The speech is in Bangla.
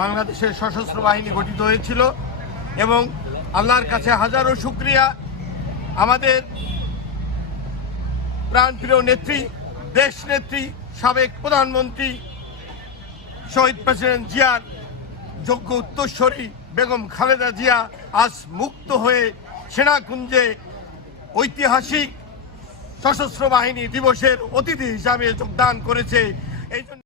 বাংলাদেশের সশস্ত্র বাহিনী গঠিত হয়েছিল। এবং আল্লাহর কাছে হাজারো শুকরিয়া, আমাদের প্রাণপ্রিয় নেত্রী, দেশ নেত্রী, সাবেক প্রধানমন্ত্রী শহীদ প্রেসিডেন্ট জিয়ার যোগ্য উত্তরসূরি বেগম খালেদা জিয়া আজ মুক্ত হয়ে সেনাকুঞ্জে ঐতিহাসিক সশস্ত্র বাহিনী দিবসের অতিথি হিসাবে যোগদান করেছে। এই জন্য